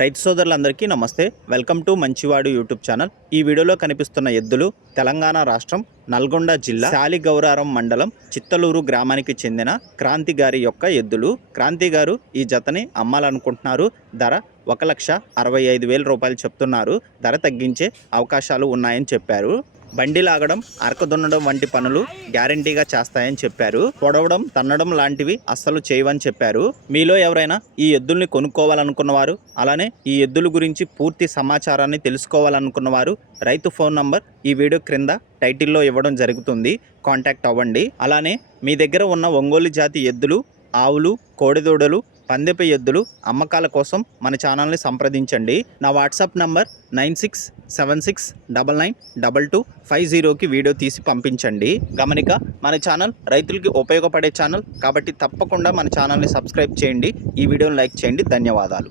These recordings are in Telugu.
రైతు సోదరులందరికీ నమస్తే. వెల్కమ్ టు మంచివాడు యూట్యూబ్ ఛానల్. ఈ వీడియోలో కనిపిస్తున్న ఎద్దులు తెలంగాణ రాష్ట్రం నల్గొండ జిల్లా శాలిగౌరారం మండలం చిత్తలూరు గ్రామానికి చెందిన క్రాంతి గారి యొక్క ఎద్దులు. క్రాంతి గారు ఈ జతని అమ్మాలనుకుంటున్నారు. ధర ఒక లక్ష అరవై ఐదు వేల రూపాయలు చెప్తున్నారు. ధర తగ్గించే అవకాశాలు ఉన్నాయని చెప్పారు. బండి లాగడం అరక దున్నడం వంటి పనులు గ్యారంటీగా చేస్తాయని చెప్పారు. పొడవడం తన్నడం లాంటివి అస్సలు చేయవని చెప్పారు. మీలో ఎవరైనా ఈ ఎద్దుల్ని కొనుక్కోవాలనుకున్నవారు అలానే ఈ ఎద్దుల గురించి పూర్తి సమాచారాన్ని తెలుసుకోవాలనుకున్నవారు రైతు ఫోన్ నంబర్ ఈ వీడియో క్రింద టైటిల్లో ఇవ్వడం జరుగుతుంది. కాంటాక్ట్ అవ్వండి. అలానే మీ దగ్గర ఉన్న ఒంగోలు జాతి ఎద్దులు ఆవులు కోడిదూడలు పందెపు ఎద్దులు అమ్మకాల కోసం మన ఛానల్ని సంప్రదించండి. నా WhatsApp number nine six seven six double nine double two five జీరోకి వీడియో తీసి పంపించండి. గమనిక మన ఛానల్ రైతులకి ఉపయోగపడే ఛానల్ కాబట్టి తప్పకుండా మన ఛానల్ని సబ్స్క్రైబ్ చేయండి. ఈ వీడియోని లైక్ చేయండి. ధన్యవాదాలు.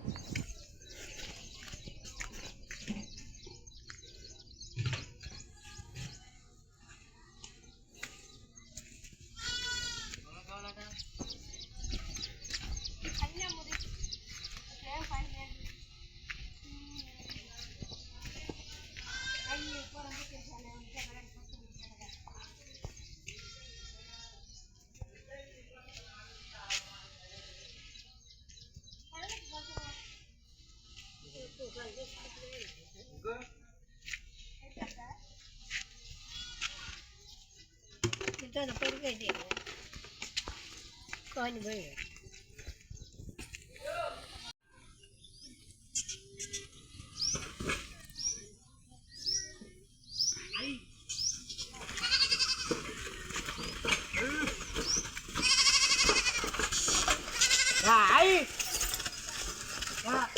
Então, depois eu perdi. Corre no banheiro. ai! Vai!